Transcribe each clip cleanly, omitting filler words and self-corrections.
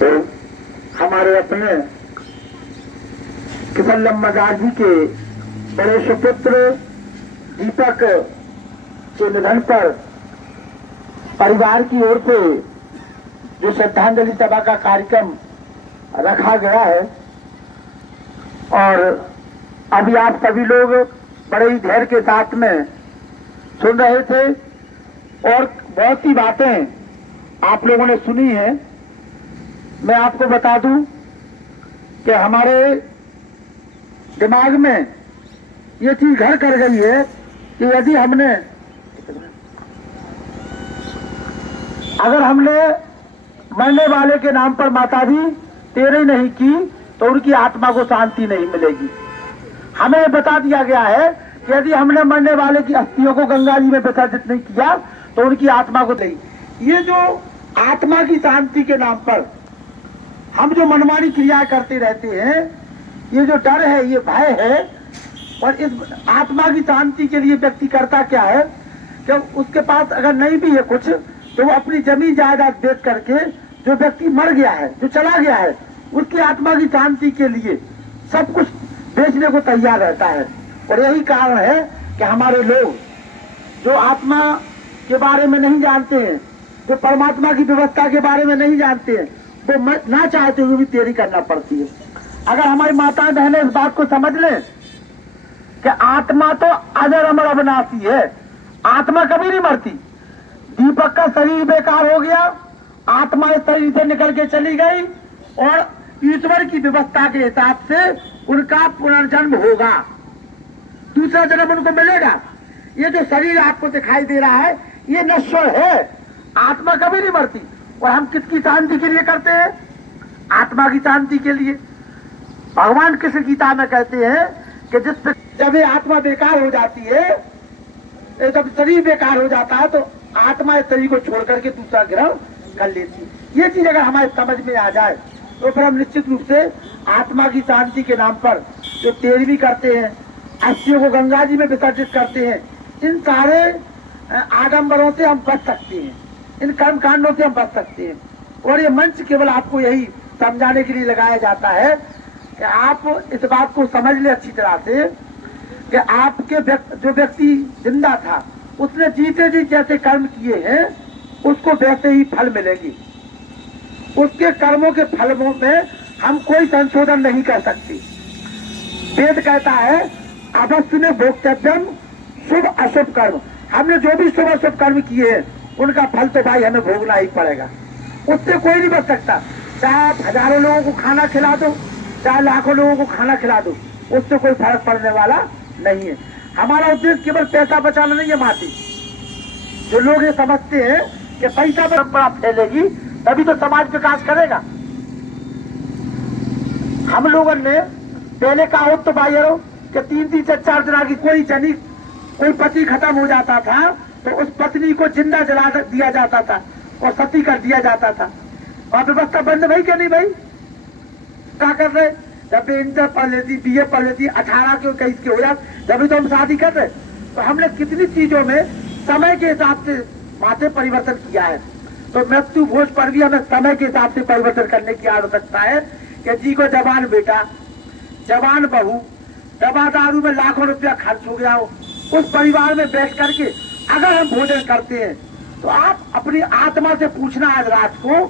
तो हमारे अपने किशन लम्बादार जी के बड़े सुपुत्र दीपक के निधन पर परिवार की ओर से जो श्रद्धांजलि सभा का कार्यक्रम रखा गया है, और अभी आप सभी लोग बड़े ही धैर्य के साथ में सुन रहे थे और बहुत सी बातें आप लोगों ने सुनी है। मैं आपको बता दूं कि हमारे दिमाग में ये चीज घर कर गई है कि यदि अगर हमने मरने वाले के नाम पर माताजी तेरे नहीं की तो उनकी आत्मा को शांति नहीं मिलेगी। हमें बता दिया गया है कि यदि हमने मरने वाले की अस्थियों को गंगा जी में विसर्जित नहीं किया तो उनकी आत्मा को नहीं। ये जो आत्मा की शांति के नाम पर हम जो मनमानी क्रिया करते रहते हैं, ये जो डर है, ये भय है, और इस आत्मा की शांति के लिए व्यक्ति करता क्या है कि उसके पास अगर नहीं भी है कुछ, तो वो अपनी जमीन जायदाद बेच करके, जो व्यक्ति मर गया है, जो चला गया है, उसकी आत्मा की शांति के लिए सब कुछ बेचने को तैयार रहता है। और यही कारण है कि हमारे लोग जो आत्मा के बारे में नहीं जानते हैं, जो परमात्मा की व्यवस्था के बारे में नहीं जानते हैं, वो ना चाहते हुए भी देरी करना पड़ती है। अगर हमारी माताएं बहनें इस बात को समझ लें कि आत्मा तो अजर अमर अविनाशी है, आत्मा कभी नहीं मरती। दीपक का शरीर बेकार हो गया, आत्मा इस शरीर से निकल के चली गई और ईश्वर की व्यवस्था के हिसाब से उनका पुनर्जन्म होगा, दूसरा जन्म उनको मिलेगा। ये जो शरीर आपको दिखाई दे रहा है, ये नश्वर है, आत्मा कभी नहीं मरती। और हम किसकी शांति के लिए करते हैं? आत्मा की शांति के लिए। भगवान कृष्ण गीता में कहते हैं कि जब ये आत्मा बेकार हो जाती है, जब शरीर बेकार हो जाता है, तो आत्मा इस शरीर को छोड़ करके दूसरा ग्रहण कर लेती है। ये चीज अगर हमारे समझ में आ जाए तो फिर हम निश्चित रूप से आत्मा की शांति के नाम पर जो तेरहवीं करते हैं, अस्थियों को गंगा जी में विसर्जित करते हैं, इन सारे आडंबरों से हम बच सकते हैं, इन कर्म कांडों से हम बच सकते हैं। और ये मंच केवल आपको यही समझाने के लिए लगाया जाता है कि आप इस बात को समझ ले अच्छी तरह से कि आपके जो व्यक्ति जिंदा था, उसने जीते जी जैसे कर्म किए हैं, उसको वैसे ही फल मिलेगी। उसके कर्मों के फलों में हम कोई संशोधन नहीं कर सकते। वेद कहता है अवश्य में भोक्तव्यम शुभ अशुभ कर्म। हमने जो भी शुभ अशुभ कर्म किए हैं, उनका फल तो भाई हमें भोगना ही पड़ेगा, उससे कोई नहीं बच सकता। चाहे आप हजारों लोगों को खाना खिला दो, चाहे लाखों लोगों को खाना खिला दो, उससे कोई फर्क पड़ने वाला नहीं है। हमारा उद्देश्य केवल पैसा बचाना नहीं है माती। जो लोग ये समझते हैं कि पैसा परंपरा फैलेगी तभी तो समाज विकास करेगा। हम लोगों ने पहले कहा हो तो भाइयों कि 3 से 4 दिन की कोई पति खत्म हो जाता था तो उस पत्नी को जिंदा जला दिया जाता था और सती कर दिया जाता था। और व्यवस्था बंद भाई क्या नहीं भाई? क्या कर रहे? जब इंटर पढ़ लेती, BA पढ़ लेती, 18 के 21 के हो जाते, जब तो हम शादी कर रहे। तो हमने कितनी चीजों में समय के हिसाब से बातें परिवर्तन किया है। तो मृत्यु भोज पर भी हमें समय के हिसाब से परिवर्तन करने की आवश्यकता है कि जी को जवान बेटा, जवान बहू, दवा दारू में लाखों रुपया खर्च हो गया हो, उस परिवार में बैठ करके अगर हम भोजन करते हैं तो आप अपनी आत्मा से पूछना आज रात को,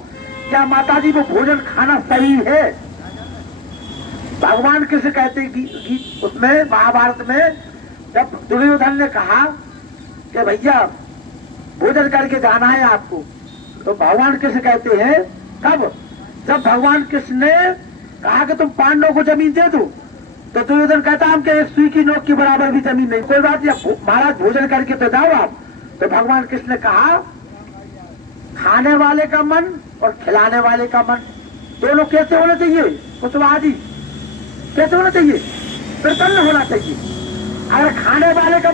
क्या माताजी वो भोजन खाना सही है? भगवान कृष्ण कहते उसमें महाभारत में जब दुर्योधन ने कहा कि भैया भोजन करके जाना है आपको, तो भगवान कृष्ण कहते हैं कब? जब भगवान कृष्ण ने कहा कि तुम पांडवों को जमीन दे दो, तो दुर्योधन कहता हम एक सुई की नोक के बराबर भी जमीन नहीं। कोई बात नहीं, महाराज भोजन करके तो जाओ आप। तो भगवान कृष्ण ने कहा खाने वाले का मन और खिलाने वाले का मन दोनों कैसे होने चाहिए? कुशवादी कैसे होना चाहिए? प्रसन्न होना चाहिए। अगर खाने वाले का